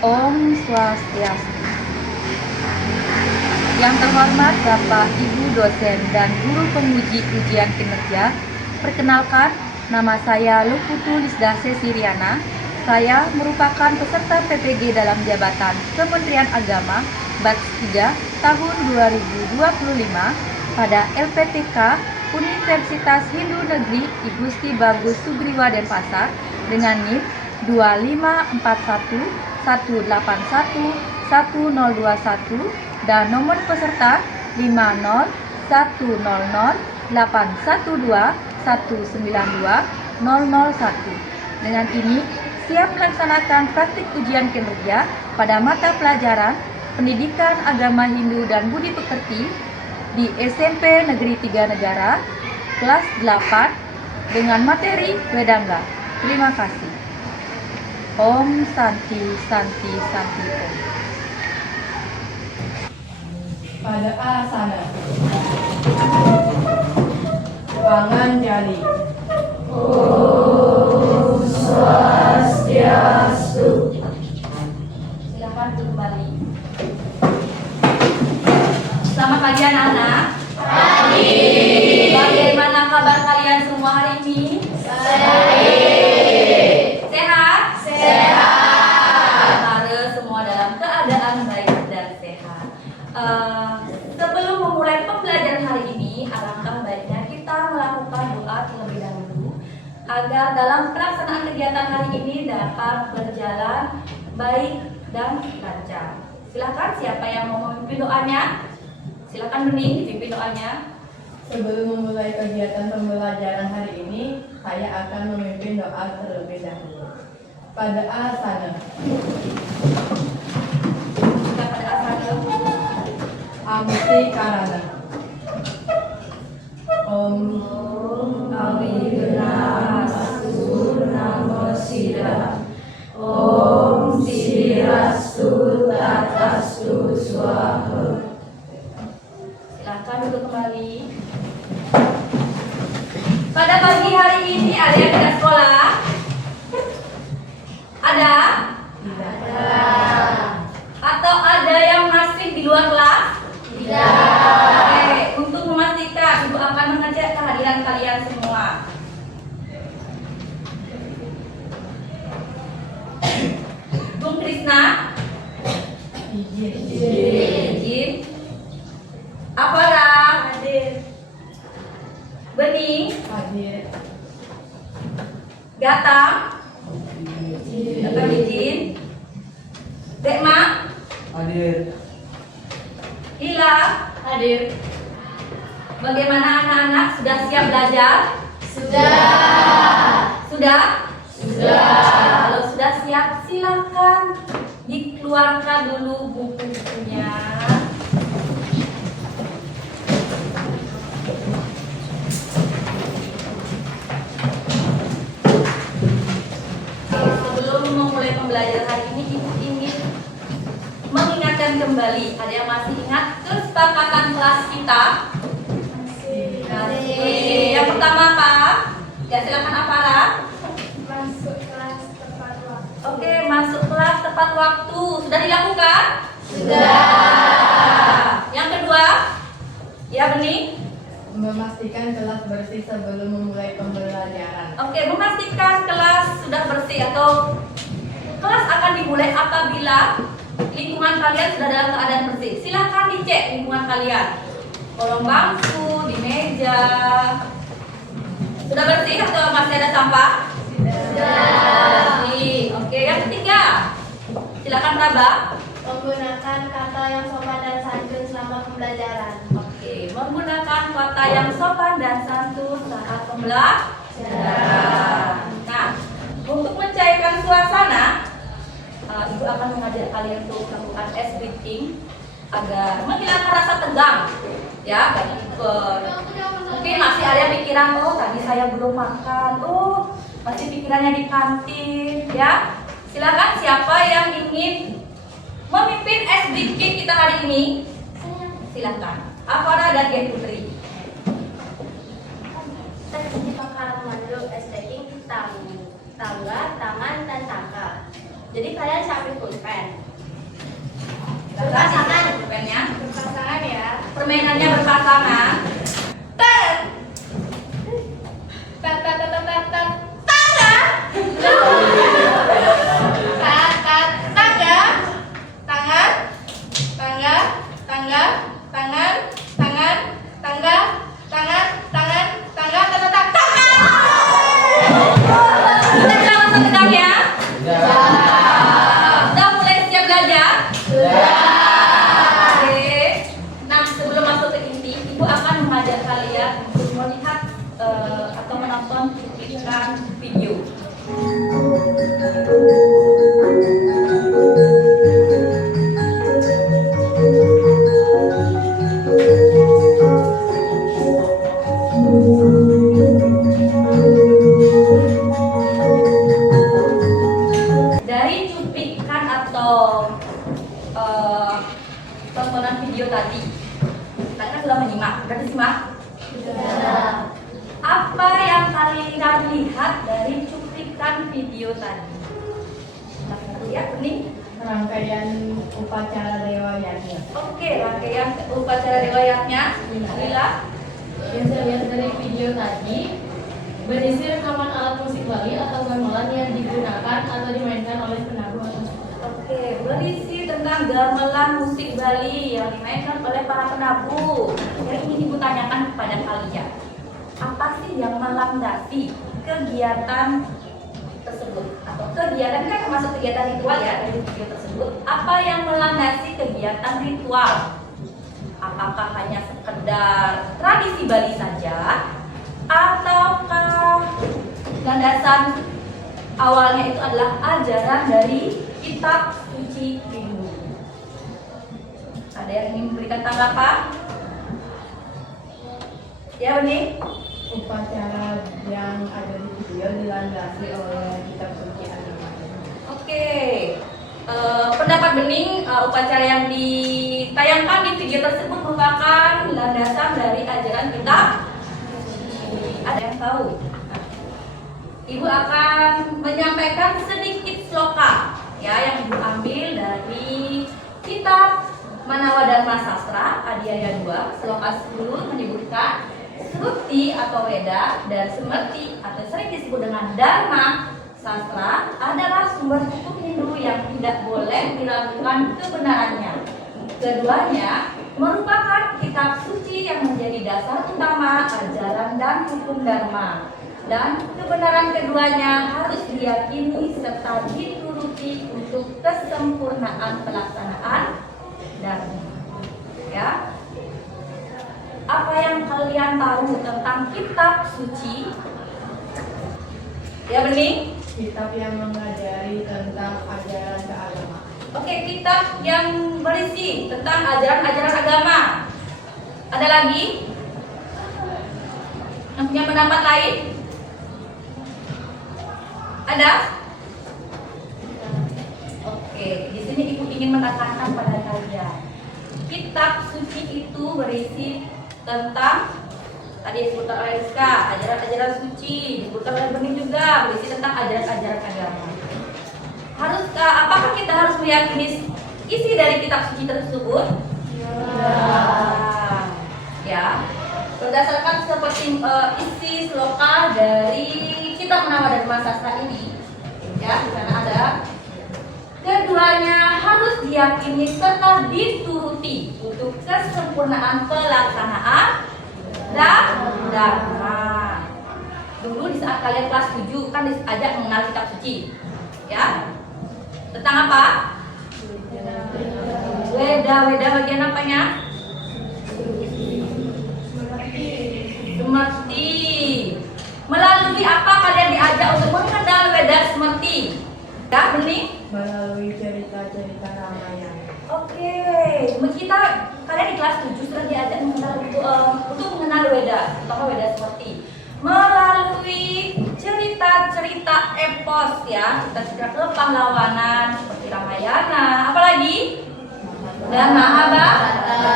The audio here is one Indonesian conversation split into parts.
Om Swastiastu. Yang terhormat Bapak, Ibu dosen dan guru penguji ujian kinerja, perkenalkan, nama saya Luputu Lisda Sesiriana. Saya merupakan peserta PPG dalam jabatan Kementerian Agama Batch 3 tahun 2025 pada LPTK Universitas Hindu Negeri I Gusti Bagus Sugriwa Denpasar dengan NIM 25411811021 dan nomor peserta 5010812192001. Dengan ini siap melaksanakan praktik ujian kinerja pada mata pelajaran Pendidikan Agama Hindu dan Budi Pekerti di SMP Negeri 3 Negara kelas 8 dengan materi Wedangga. Terima kasih. Om Santi Santi Santi Om. Pada asana tangan jari. Om Swastiastu. Silakan kembali. Selamat pagi anak-anak. Pagi. Bagaimana kabar kalian semua hari ini? Baik. Sehat? Sehat. Harus semua dalam keadaan baik dan sehat. Sebelum memulai pembelajaran hari ini, alangkah baiknya kita melakukan doa terlebih dahulu agar dalam pelaksanaan kegiatan hari ini dapat berjalan baik dan lancar. Silakan siapa yang mau memimpin doanya? Silakan Bening dipimpin doanya. Sebelum memulai kegiatan pembelajaran hari ini, saya akan memimpin doa terlebih dahulu. Pada asana Kita pada asal Amti Karana. Om Amignastu Namo Sida. Om Sirastu Tatastu Swaha. Silakan duduk kembali. Pada pagi hari ini ada yang tidak sekolah? Ada? Atau ada yang masih di luar kelas? Oke, untuk memastikan Ibu akan mengecek kehadiran kalian semua. Bung Krisna, izin. Apara, hadir. Bening, Hadir. Gatam, izin. Dekma, Hadir. Ila, Hadir. bagaimana anak-anak sudah siap belajar? Sudah. Sudah? Sudah. Kalau sudah siap, silakan dikeluarkan dulu buku-bukunya. Sebelum memulai pembelajaran hari ini, Ibu ingin mengingatkan kembali. Ada yang masih ingat kesepakatan kelas kita? Masih. Yang pertama apa? Ya silakan Apara. Masuk kelas tepat waktu. Oke, masuk kelas tepat waktu. Sudah dilakukan? Sudah. Yang kedua? Ya Bening? Memastikan kelas bersih sebelum memulai pembelajaran. Oke, memastikan kelas sudah bersih atau kelas akan dimulai apabila lingkungan kalian sudah dalam keadaan bersih. Silahkan dicek lingkungan kalian. Kolong bangku, di meja. Sudah bersih atau masih ada sampah? Sudah. Bersih. Oke, yang ketiga. Silakan Praba. Menggunakan kata yang sopan dan santun selama pembelajaran. Oke, menggunakan kata yang sopan dan santun saat pembelajaran. Nah, untuk mencairkan suasana, Ibu akan mengajak kalian untuk melakukan ice breathing agar menghilangkan rasa tegang, ya, bagi ikut. Mungkin masih ada pikiran, oh tadi saya belum makan, oh masih pikirannya di kantin, ya. Silakan siapa yang ingin memimpin ice breathing kita hari ini? Silakan. Afara dan Gen Putri. Teknik pakar mandu SDing tangga, tangan, dan tangka. Jadi kalian siapin pulpen. Berpasangan pulpennya. Berpasangan ya. Permainannya berpasangan. Tet. Tet tet tet tet tet. Tangga. Tangga. Tangan. Tangga. Tangga. Tangan. Tangan. Tangga. Tangan. Tangan. Tangga. Tangga. Tangga. Sudah bisa masa tegang ya? Sudah mulai siap belajar? Oke. Nah, sebelum masuk ke inti, Ibu akan mengajak kalian untuk melihat atau menonton cuplikan video. Dari cuplikan atau tontonan video tadi, kalian kan sudah menyimak, berarti simak. Apa yang kalian lihat dari cuplikan video tadi? Lihat nih. Rangkaian upacara riwayatnya. Oke, rangkaian upacara riwayatnya. Lila. Yang saya lihat dari video tadi berisi rekaman alat musik Bali atau gamelan yang digunakan atau dimainkan oleh penabuh atau Oke, berisi tentang gamelan musik Bali yang dimainkan oleh para penabuh. Yang ingin Ibu tanyakan kepada kalian, apa sih yang melandasi kegiatan tersebut? Atau kegiatan kan termasuk kegiatan ritual ya dari video tersebut. Apa yang melandasi kegiatan ritual? Apakah hanya sekedar tradisi Bali saja? Ataukah landasan awalnya itu adalah ajaran dari kitab suci Hindu? Ada yang ingin memberikan tanggapan? Ya, Bening? Upacara yang ada di video dilandasi oleh kitab suci agama. Oke. Pendapat Bening, upacara yang ditayangkan di video tersebut merupakan landasan dari ajaran kitab. Ada yang tahu? Ibu akan menyampaikan sedikit sloka ya yang Ibu ambil dari kitab Manawa Dharma Sastra Adiaya 2. Sloka 10 menyebutkan Sruti atau Weda dan Smrti atau sering disebut dengan Dharma Sastra adalah sumber hukum Hindu yang tidak boleh diragukan kebenarannya. Keduanya merupakan kitab suci yang menjadi dasar utama ajaran dan hukum Dharma. Dan kebenaran keduanya harus diyakini serta dituruti untuk kesempurnaan pelaksanaan Dharma. Ya. Apa yang kalian tahu tentang kitab suci? Ya, Bening? Kitab yang mengajari tentang ajaran keagamaan. Oke, kitab yang berisi tentang ajaran-ajaran agama. Ada lagi? Yang punya pendapat lain? Ada? Oke, di sini Ibu ingin menekankan pada kalian. Kitab suci itu berisi tentang tadi disebutkan oleh Rizka, ajaran-ajaran suci, disebutkan oleh Bening juga berisi tentang ajaran-ajaran agama. Apakah kita harus meyakini isi dari kitab suci tersebut? Ya. Berdasarkan seperti isi sloka dari kitab Manawa Dharma Sastra ini, ya, di sana ada keduanya harus diyakini serta dituruti untuk kesempurnaan pelaksanaan Dharma. Dulu di saat kalian kelas 7 kan diajak mengenal kitab suci, ya. Tentang apa? Weda bagian apanya? Smrti. Melalui apa kalian diajak untuk mengenal Weda Smrti? Ya, Bening? Melalui cerita-cerita Ramayana. Oke, kalian di kelas 7 sudah diajak untuk mengenal Weda, terutama Weda Smrti. Melalui cerita-cerita epos ya, cerita-cerita kepahlawanan seperti Ramayana, apalagi? Dan Mahabharata.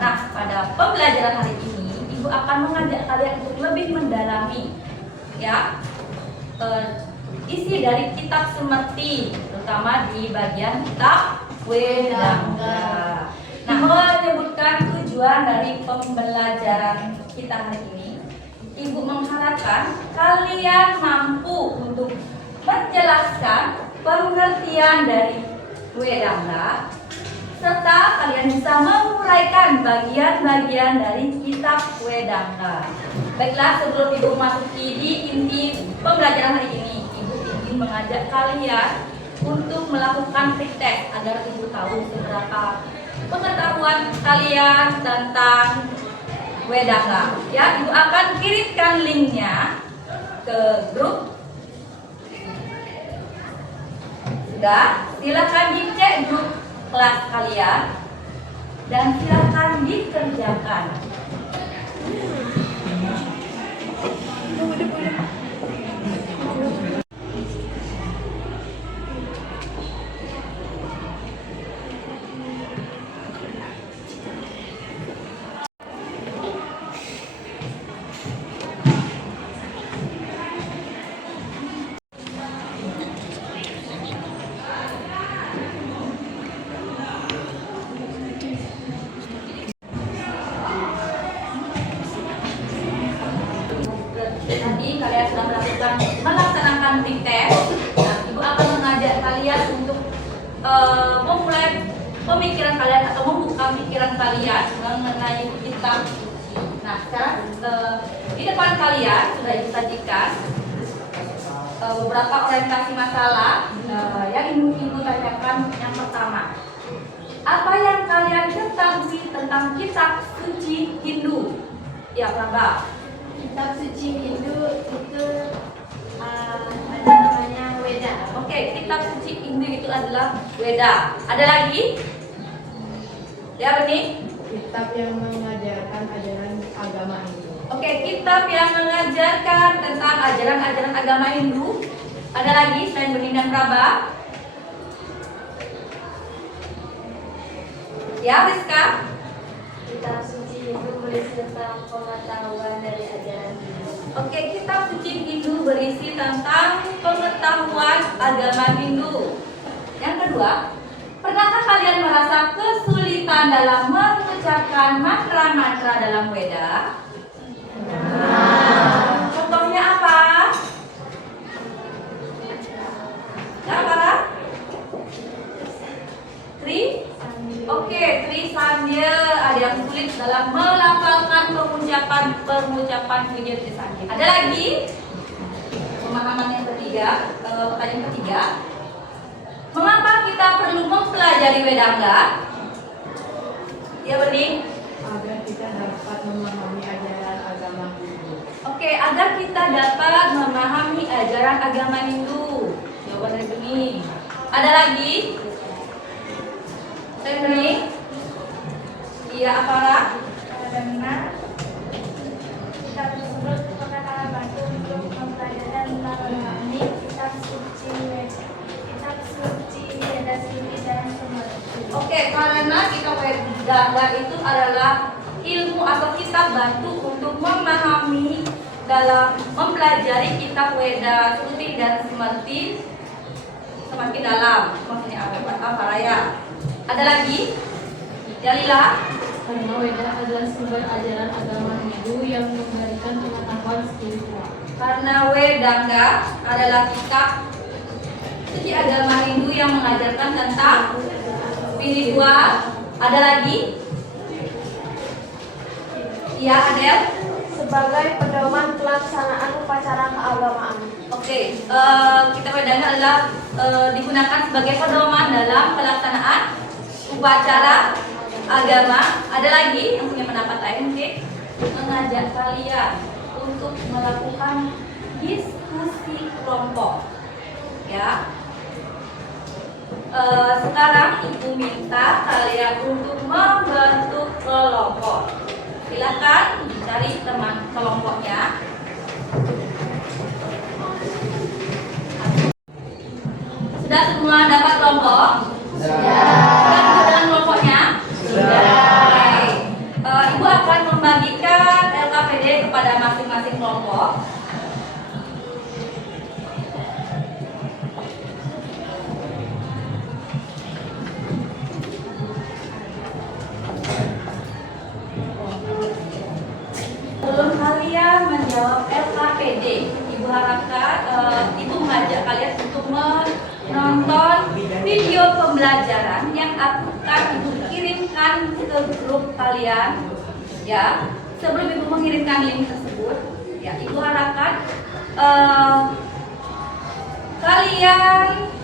Nah, pada pembelajaran hari ini, Ibu akan mengajak kalian untuk lebih mendalami ya isi dari kitab Sumerti, terutama di bagian kitab Wedangga. Nah, menyebutkan tujuan dari pembelajaran kita hari ini, Ibu mengharapkan kalian mampu untuk menjelaskan pengertian dari Wedangga, serta kalian bisa menguraikan bagian-bagian dari kitab Wedangga. Baiklah, sebelum Ibu masuki di inti pembelajaran hari ini, Ibu ingin mengajak kalian untuk melakukan praktek agar Ibu tahu seberapa pengetahuan kalian tentang Wedangga. Ya, Ibu akan kirimkan linknya ke grup. Sudah, silakan dicek grup kelas kalian dan silakan dikerjakan. Tadi kalian sudah melaksanakan praktek. Nah, Ibu akan mengajak kalian untuk memulai pemikiran kalian atau membuka pikiran kalian mengenai kitab suci. Nah, sekarang di depan kalian sudah Ibu sajikan beberapa orientasi masalah yang Ibu tanyakan. Yang pertama, apa yang kalian ketahui tentang kitab suci Hindu? Ya, Prabha. Kitab suci Hindu itu ada namanya Weda. Oke, kitab suci Hindu itu adalah Weda. Ada lagi? Ya, Bening? Kitab yang mengajarkan ajaran agama Hindu. Oke, kitab yang mengajarkan tentang ajaran-ajaran agama Hindu. Ada lagi selain Bening dan Prabha? Ya, Rizka? Kitab suci Hindu berisi tentang pengetahuan dari ajaran Hindu. Oke, kitab suci Hindu berisi tentang pengetahuan agama Hindu. Yang kedua, pernahkah kalian merasa kesulitan dalam mengucapkan mantra-mantra dalam Weda? Contohnya apa? Ya, Para? Oke, Tri Sandya. Ada yang sulit dalam melafalkan pengucapan video Tri Sandya. Ada lagi? Pemahaman yang ketiga, pertanyaan ketiga. Mengapa kita perlu mempelajari Wedangga? Ya, Bening? Agar kita dapat memahami ajaran agama Hindu. Oke, agar kita dapat memahami ajaran agama Hindu. Jawaban dari Bening. Ada lagi? Bening? Iya, Apara? Karena kitab tersebut akan membantu untuk mempelajari dan memahami kitab suci Weda Suci dan Sumerti. Oke, karena kitab Wedangga itu adalah ilmu atau kitab bantu untuk memahami dalam mempelajari kitab Weda Suci dan Sumerti semakin dalam. Maksudnya apa, Raya? Ada lagi? Jalila? Karena Weda adalah sumber ajaran agama Hindu yang memberikan pengetahuan spiritual. Karena Wedangga adalah kitab suci agama Hindu yang mengajarkan tentang spiritual. Ada lagi? Iya, Adel? Sebagai pedoman pelaksanaan upacara keagamaan. Oke, kitab Wedangga adalah digunakan sebagai pedoman dalam pelaksanaan upacara agama. Ada lagi yang punya pendapat lain? Oke, mengajak kalian untuk melakukan diskusi kelompok. Ya, sekarang Ibu minta kalian untuk membentuk kelompok. Silakan dicari teman kelompoknya. Sudah semua dapat kelompok? Sudah dengan kelompoknya? Oke. Ibu akan membagikan LKPD kepada masing-masing kelompok. jawab LKPD. Ibu harapkan Ibu mengajak kalian untuk menonton video pembelajaran yang akan Ibu kirimkan ke grup kalian. Ya, sebelum Ibu mengirimkan link tersebut, ya Ibu harapkan kalian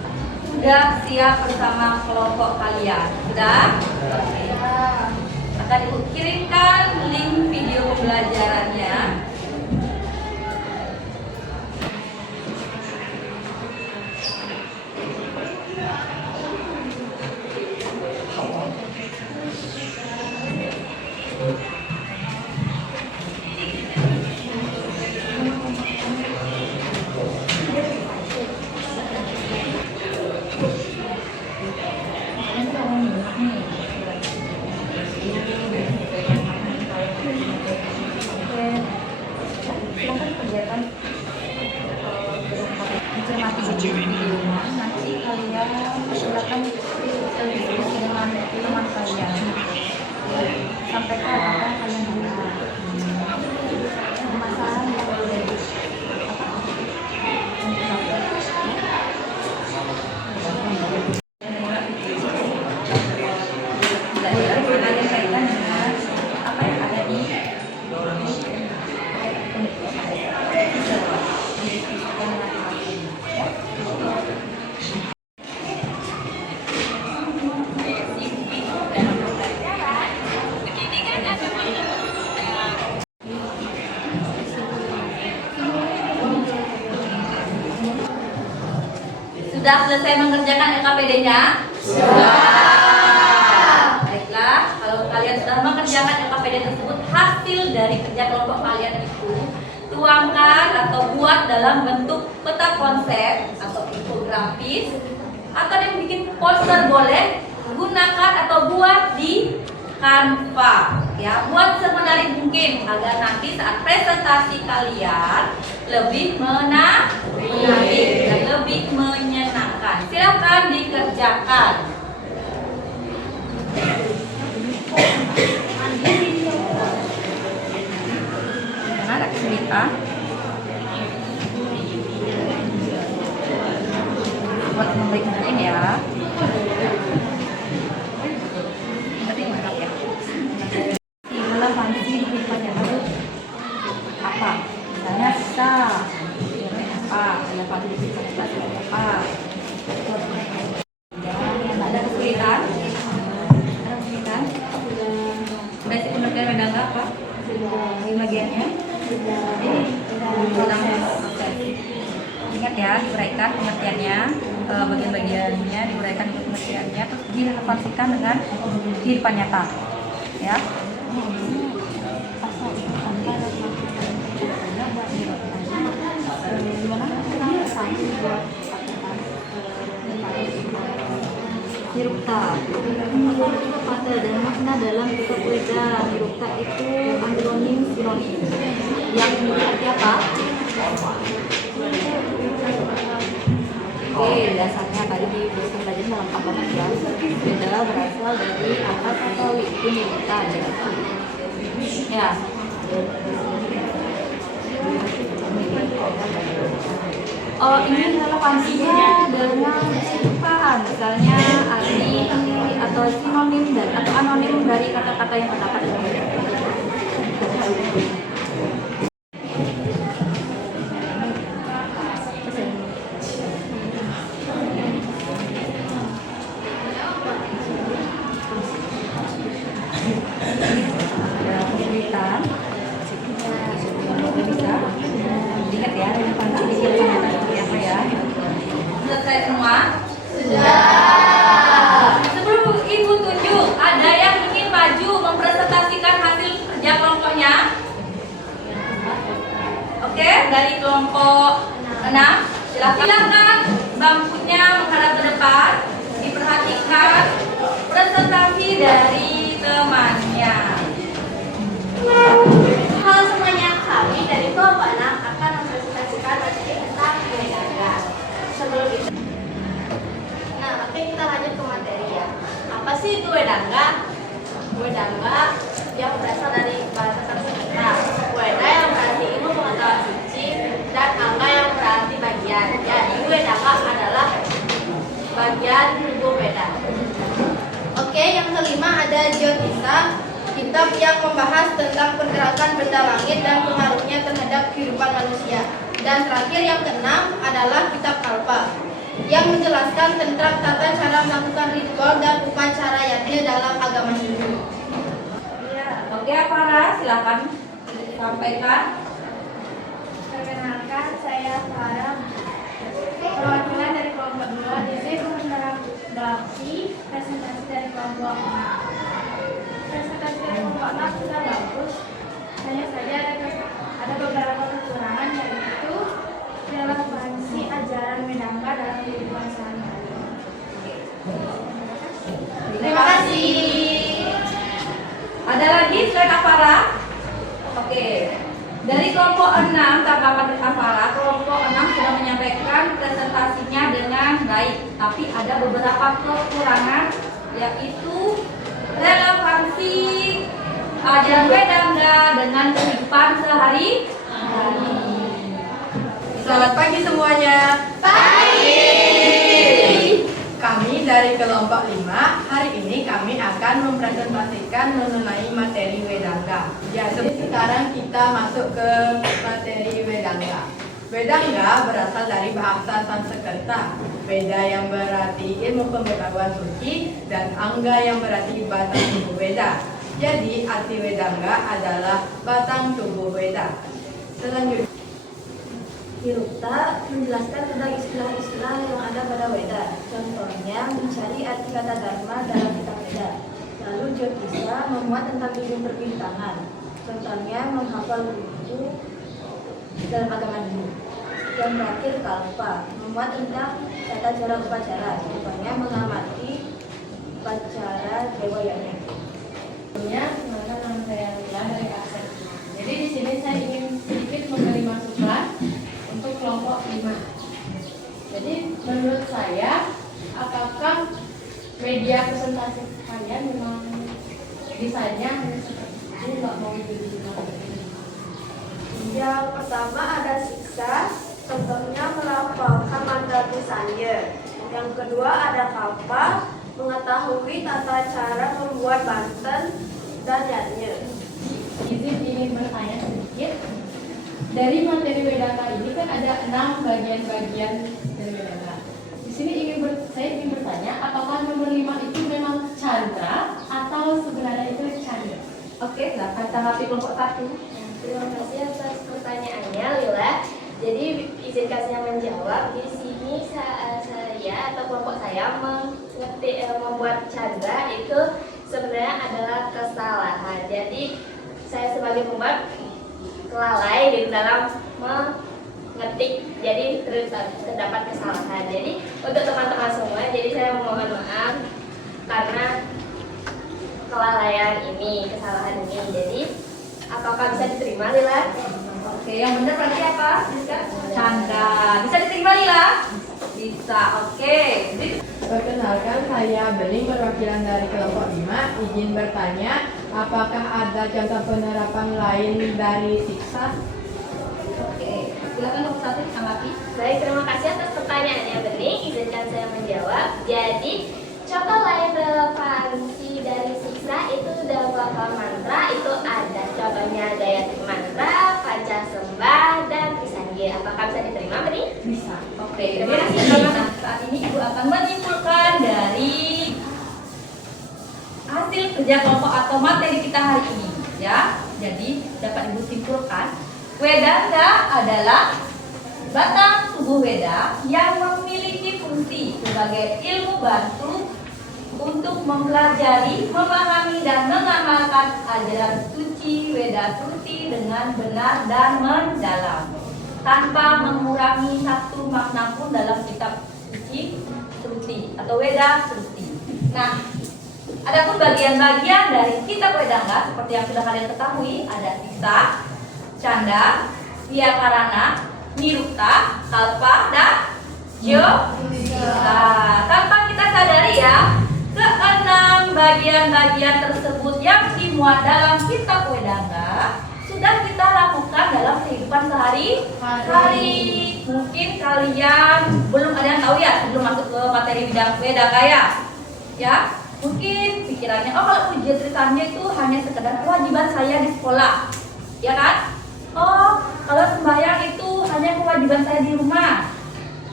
sudah siap bersama kelompok kalian. Sudah? Akan Ibu kirimkan link video pembelajarannya. Silakan kegiatan mencermati videonya. Nanti kalian silakan diskusi dengan teman kalian. Sampaikan apa yang kalian dengar. Permasalahan yang boleh ada kaitan dengan apa yang ada di Sudah selesai mengerjakan LKPD-nya? Sudah. Baiklah, kalau kalian sudah mengerjakan LKPD tersebut, hasil dari kerja kelompok kalian itu tuangkan atau buat dalam bentuk peta konsep atau infografis, atau yang bikin poster boleh, gunakan atau buat di Canva. Ya, buat semenarik mungkin agar nanti saat presentasi kalian lebih menarik dan lebih menyenangkan. Silakan dikerjakan. Jangan ada kesulitan. Buat membaik mungkin ya. Nanti lengkap ya. Relevansi kehidupannya itu apa? Misalnya sa apa? Relevansi kehidupannya apa? Ada kesulitan? Ada kesulitan? Sudah sih pengertian beda apa? Ini bagiannya? Ulang. Ingat ya, diuraikan pengertiannya, bagian-bagiannya diuraikan pengertiannya, terus direlevansikan dengan kehidupan nyata. Ya. Hirupta pada dan makna dalam tutur weda. Hirupta itu antonim sinonim yang berarti apa? Oke, dasarnya tadi di belajar dalam agama ya. Weda berasal dari kata Katolik itu hirupta ya. Ini relevansinya dengan kehidupan, misalnya arti atau sinonim dan atau anonim dari kata-kata yang terdapat dalam kesulitan. Bisa ingat ya, relevansi apa ya? Selesai semua? Sudah. Sebelum Ibu tunjuk, ada yang ingin maju mempresentasikan hasil kerja kelompoknya? Oke, dari kelompok 6, silakan bangkunya menghadap ke depan, diperhatikan presentasi dari temannya. Halo semuanya, kami dari kelompok 6 akan mempresentasikan materi tentang wedangga. Sebelum itu, oke, kita lanjut ke materi ya. Apa sih itu wedangga? Wedangga yang berasal dari bahasa Sanskerta. Weda yang berarti ilmu pengetahuan akan benda langit dan pengaruhnya terhadap kehidupan manusia. Dan terakhir yang keenam adalah kitab Kalpa yang menjelaskan tentang tata cara melakukan ritual dan upacara yatnya dalam agama Hindu. Ya, oke Farah, silakan sampaikan. Perkenalkan, saya Farah, perwakilan dari kelompok 2. Izin menanggapi presentasi dari kelompok 6. Presentasi dari kelompok 6 sudah bagus, hanya saja ada beberapa kekurangan, yaitu relevansi ajaran Vedanga dalam kehidupan sehari-hari. Terima kasih. Ada lagi selain Afara? Oke. Dari kelompok 6 tanggapan dari Afara, kelompok 6 sudah menyampaikan presentasinya dengan baik, tapi ada beberapa kekurangan, yaitu relevansi ajaran Vedanga dengan kehidupan sehari-hari. Selamat pagi semuanya. Pagi. Kami dari kelompok 5, hari ini kami akan mempresentasikan mengenai materi Vedanga. Jadi sekarang kita masuk ke materi Vedanga. Vedanga berasal dari bahasa Sanskerta. Veda yang berarti ilmu pengetahuan suci dan Angga yang berarti batang tubuh Veda. Jadi arti Vedanga adalah batang tubuh Veda. Selanjutnya, Nirupta menjelaskan tentang istilah-istilah yang ada pada Weda. Contohnya, mencari arti kata dharma dalam kitab Weda. Lalu Jyotisa memuat tentang ilmu perbintangan. Contohnya, menghafal buku dalam agama Hindu. Yang terakhir, Kalpa memuat tentang tata cara upacara. Contohnya, mengamati upacara dewa yajna. Sebelumnya, kenalkan nama saya Lila dari Aksen. Jadi di sini saya ingin sedikit memberi masukan untuk kelompok 5. Jadi menurut saya, apakah media presentasi kalian memang desainnya hanya seperti itu, nggak mau jadi seperti ini? Yang pertama ada siksa, contohnya melafalkan mantra tusannya. Yang kedua ada kalpa, mengetahui tata cara membuat banten dan yatnya. Izin ingin bertanya sedikit. Dari materi Vedanga ini kan ada 6 bagian-bagian dari Vedanga. Di sini saya ingin bertanya, apakah nomor 5 itu memang Chandra atau sebenarnya itu Chandra? Oke, silakan tanggapi kelompok 1. Terima kasih atas pertanyaannya, Lila. Jadi izinkan saya menjawab. Di sini saya atau kelompok saya membuat Chandra itu sebenarnya adalah kesalahan. Jadi saya sebagai pembuat kelalai di dalam mengetik, jadi terdapat kesalahan. Jadi untuk teman-teman semua, jadi saya mohon maaf karena kelalaian ini, kesalahan ini. Jadi apakah bisa diterima, Lila? Oke, yang benar berarti apa? Chandra. Bisa diterima Lila? Bisa. Oke. perkenalkan saya Beling, perwakilan dari kelompok 5. Izin bertanya, apakah ada contoh penerapan lain dari siksa? Oke. Silakan nomor 1 ditanggapi. Baik, terima kasih atas pertanyaannya, Bening. Izinkan saya menjawab. Jadi, contoh lain relevansi dari siksa itu dalam mantra itu ada. Contohnya Gayatri Mantra, Pancasembah, dan Trisangge. Apakah bisa diterima, Bening? Bisa. Oke. Terima kasih. Nah, saat ini Ibu akan menyimpulkan dari hasil kerja kelompok atau materi kita hari ini, ya. Jadi dapat Ibu simpulkan, Vedanga adalah batang tubuh Veda yang memiliki fungsi sebagai ilmu bantu untuk mempelajari, memahami, dan mengamalkan ajaran suci Veda Shruti dengan benar dan mendalam, tanpa mengurangi satu makna pun dalam kitab suci Shruti atau Veda Shruti. Nah, adapun bagian-bagian dari kitab Vedanga seperti yang sudah kalian ketahui, ada Siksa, Canda, Vyakarana, Nirupta, Kalpa, dan Jyotisa. Tanpa kita sadari ya, keenam bagian-bagian tersebut yang dimuat dalam kitab Vedanga sudah kita lakukan dalam kehidupan sehari-hari. Mungkin kalian belum ada yang tahu ya sebelum masuk ke materi bidang Vedanga ya. Mungkin pikirannya, oh kalau ujian tulisannya itu hanya sekedar kewajiban saya di sekolah. ya kan? Oh, kalau sembahyang itu hanya kewajiban saya di rumah,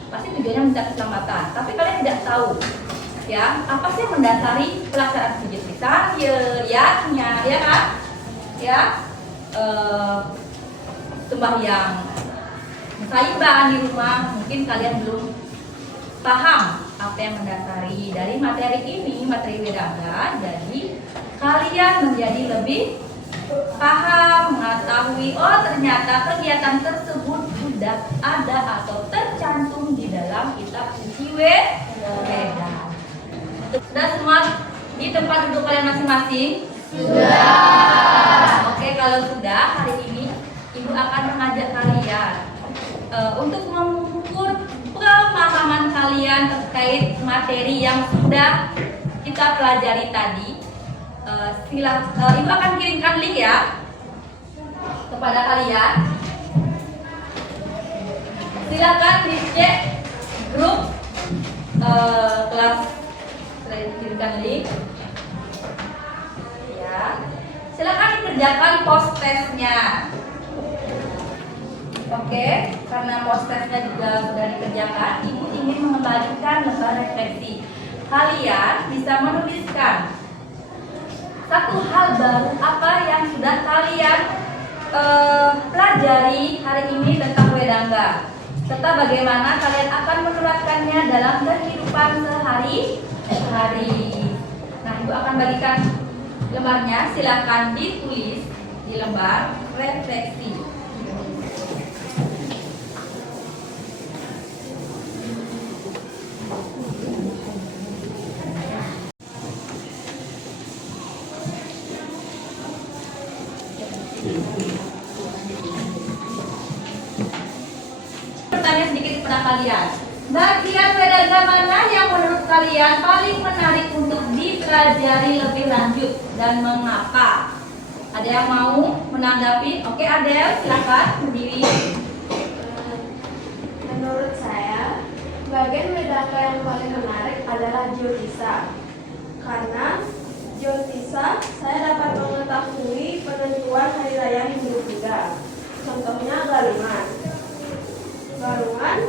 pasti tujuannya minta keselamatan. Tapi kalian tidak tahu, ya, apa sih yang mendasari pelaksanaan sujud lisan, ya kan? Ya, sembahyang musaiban di rumah, mungkin kalian belum paham apa yang mendasari dari materi ini, materi Wedanga. Jadi kalian menjadi lebih paham, mengetahui, oh ternyata kegiatan tersebut sudah ada atau tercantum di dalam kitab suci Weda. Sudah semua di tempat duduk kalian masing-masing? Sudah. Oke, kalau sudah, hari ini Ibu akan mengajak kalian untuk mengukur pemahaman kalian terkait materi yang sudah kita pelajari tadi. Ibu akan kirimkan link ya kepada kalian. Silakan dicek grup kelas. Saya kirimkan link. Ya, silakan dikerjakan post testnya. Oke, karena post testnya juga sudah dikerjakan, Ibu ingin mengembalikan lembar refleksi. Kalian bisa menuliskan satu hal baru apa yang sudah kalian pelajari hari ini tentang Wedanga, serta bagaimana kalian akan menerapkannya dalam kehidupan sehari-hari. Nah, Ibu akan bagikan lembarnya, silakan ditulis di lembar refleksi. Pertanyaan sedikit kepada kalian. Bagian Wedanga mana yang menurut kalian paling menarik untuk dipelajari lebih lanjut dan mengapa? Ada yang mau menanggapi? Oke, Adel, silakan berdiri. Menurut saya, bagian Wedanga yang paling menarik adalah Jyotisa. Karena Jyotisa, saya dapat mengetahui penentuan hari raya Hindu-Buddha. Contohnya Galungan. Galungan,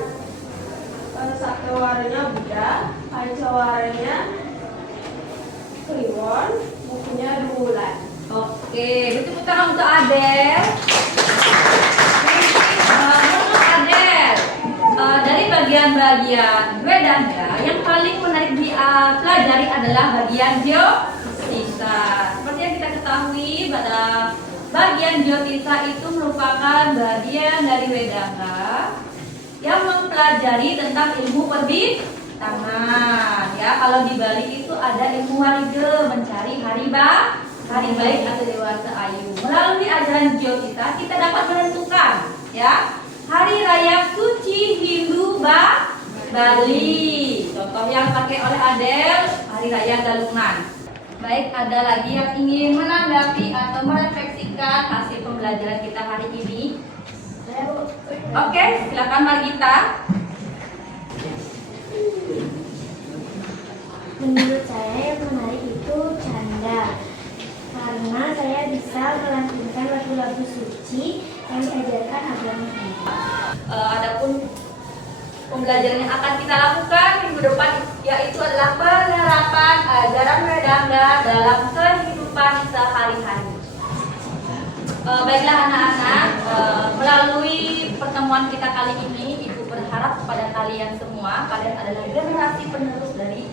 saktawaranya Buddha, pancawaranya Kliwon, bukunya Bulan. Oke, tepuk tangan untuk Adel. Menurut Adel, dari bagian-bagian Wedanga yang paling menarik dipelajari adalah bagian Jyotisa. Seperti yang kita ketahui, pada bagian Jyotisa itu merupakan bagian dari Wedanga yang mempelajari tentang ilmu perbintangan. Ya, kalau di Bali itu ada ilmu warige, mencari hari baik atau dewasa ayu. Melalui ajaran Jyotisa kita dapat menentukan, ya, hari raya suci Hindu Bali. Contoh yang pakai oleh Adel, hari raya Galungan. Baik, ada lagi yang ingin menanggapi atau merefleksikan hasil pembelajaran kita hari ini? Oke, silakan Margita. Menurut saya yang menarik itu canda, karena saya bisa melantunkan lagu-lagu suci yang diajarkan agama kita. Adapun pembelajaran yang akan kita lakukan minggu depan yaitu adalah penerapan ajaran Wedanga dalam kehidupan sehari-hari. Baiklah anak-anak, melalui pertemuan kita kali ini, Ibu berharap kepada kalian semua, kalian adalah generasi penerus dari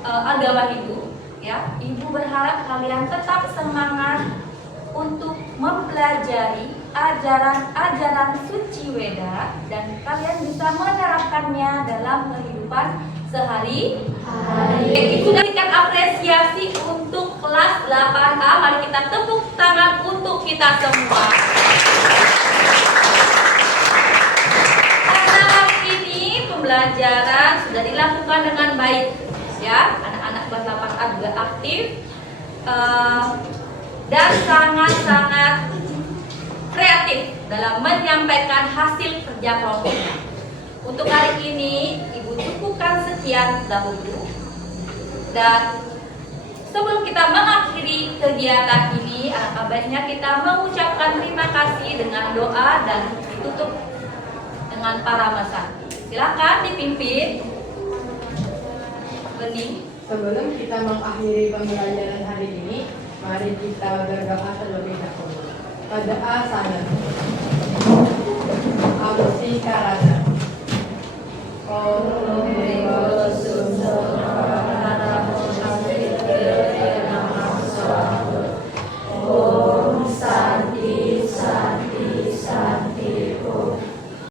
agama Hindu, ya. Ibu berharap kalian tetap semangat untuk mempelajari ajaran suci Weda dan kalian bisa menerapkannya dalam kehidupan sehari-hari. Itu berikan apresiasi untuk kelas 8A. Mari kita tepuk tangan untuk kita semua. Karena hari ini pembelajaran sudah dilakukan dengan baik, ya. Anak-anak kelas 8A juga aktif dan sangat-sangat kreatif dalam menyampaikan hasil kerja kelompoknya. Untuk hari ini, Ibu cukupkan sekian dahulu. Dan Sebelum kita mengakhiri kegiatan ini, alangkah baiknya kita mengucapkan terima kasih dengan doa dan ditutup dengan para masakti. Silakan dipimpin. Bening. Sebelum kita mengakhiri pembelajaran hari ini, mari kita berdoa terlebih dahulu. Pada asana.